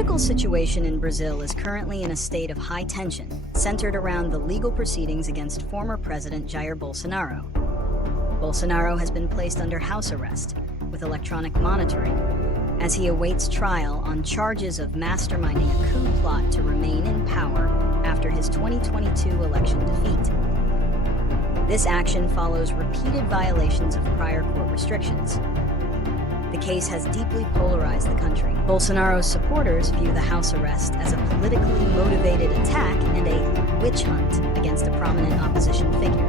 political situation in Brazil is currently in a state of high tension, centered around the legal proceedings against former President Jair Bolsonaro. Bolsonaro has been placed under house arrest, with electronic monitoring, as he awaits trial on charges of masterminding a coup plot to remain in power after his 2022 election defeat. This action follows repeated violations of prior court restrictions. The case has deeply polarized the country. Bolsonaro's supporters view the house arrest as a politically motivated attack and a witch hunt against a prominent opposition figure.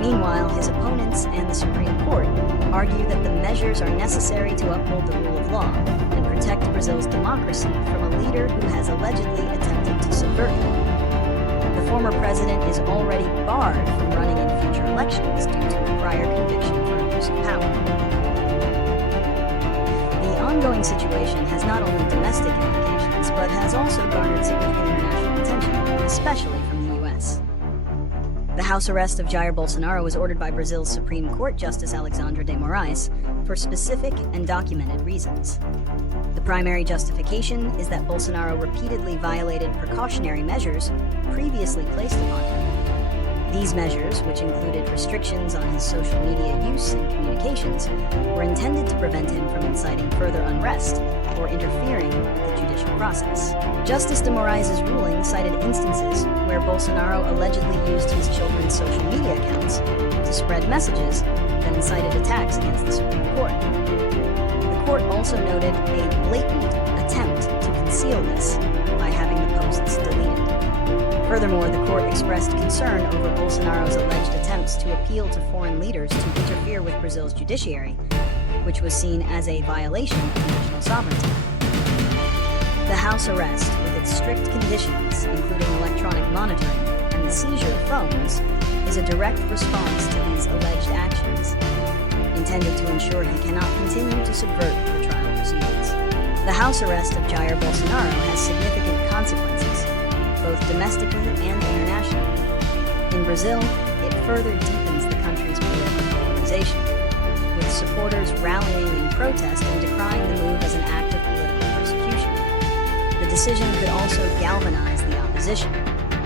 Meanwhile, his opponents and the Supreme Court argue that the measures are necessary to uphold the rule of law and protect Brazil's democracy from a leader who has allegedly attempted to subvert it. The former president is already barred from running in future elections due to a prior conviction for abuse of power. The ongoing situation has not only domestic implications, but has also garnered significant international attention, especially from the U.S. The house arrest of Jair Bolsonaro was ordered by Brazil's Supreme Court Justice Alexandre de Moraes for specific and documented reasons. The primary justification is that Bolsonaro repeatedly violated precautionary measures previously placed upon him. These measures, which included restrictions on his social media use and communications, were intended to prevent him from inciting further unrest or interfering with the judicial process. Justice de Moraes' ruling cited instances where Bolsonaro allegedly used his children's social media accounts to spread messages that incited attacks against the Supreme Court. The court also noted a blatant attempt to conceal this by having the posts deleted. Furthermore, the court expressed concern over Bolsonaro's alleged attempts to appeal to foreign leaders to interfere with Brazil's judiciary, which was seen as a violation of national sovereignty. The house arrest, with its strict conditions, including electronic monitoring and the seizure of phones, is a direct response to these alleged actions, intended to ensure he cannot continue to subvert the trial proceedings. The house arrest of Jair Bolsonaro has significant consequences, both domestically and internationally. In Brazil, it further deepens the country's political polarization, with supporters rallying in protest and decrying the move as an act of political persecution. The decision could also galvanize the opposition,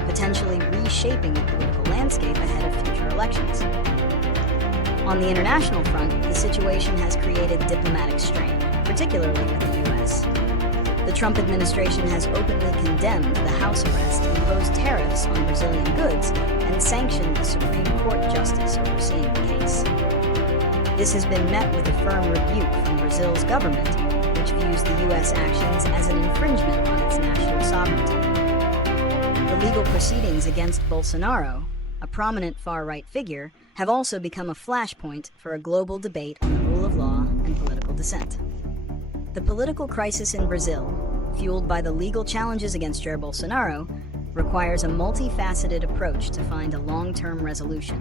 potentially reshaping the political landscape ahead of future elections. On the international front, the situation has created diplomatic strain, particularly with the U.S. The Trump administration has openly condemned the house arrest, imposed tariffs on Brazilian goods, and sanctioned the Supreme Court justice overseeing the case. This has been met with a firm rebuke from Brazil's government, which views the U.S. actions as an infringement on its national sovereignty. The legal proceedings against Bolsonaro, a prominent far-right figure, have also become a flashpoint for a global debate on the rule of law and political dissent. The political crisis in Brazil, fueled by the legal challenges against Jair Bolsonaro, requires a multifaceted approach to find a long-term resolution.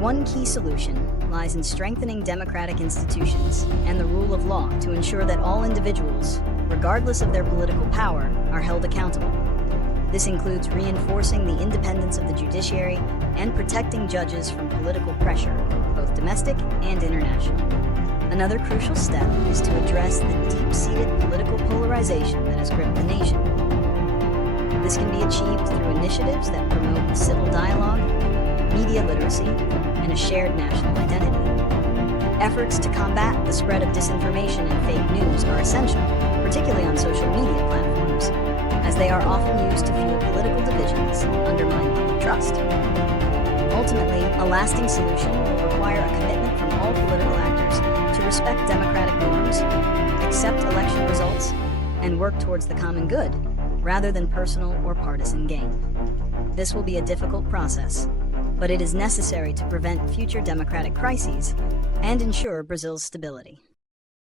One key solution lies in strengthening democratic institutions and the rule of law to ensure that all individuals, regardless of their political power, are held accountable. This includes reinforcing the independence of the judiciary and protecting judges from political pressure, both domestic and international. Another crucial step is to address the deep-seated political polarization that has gripped the nation. This can be achieved through initiatives that promote civil dialogue, media literacy, and a shared national identity. Efforts to combat the spread of disinformation and fake news are essential, particularly on social media platforms, as they are often used to fuel political divisions and undermine public trust. Ultimately, a lasting solution will require a commitment from all political actors to respect democratic norms, accept election results, and work towards the common good, rather than personal or partisan gain. This will be a difficult process, but it is necessary to prevent future democratic crises and ensure Brazil's stability.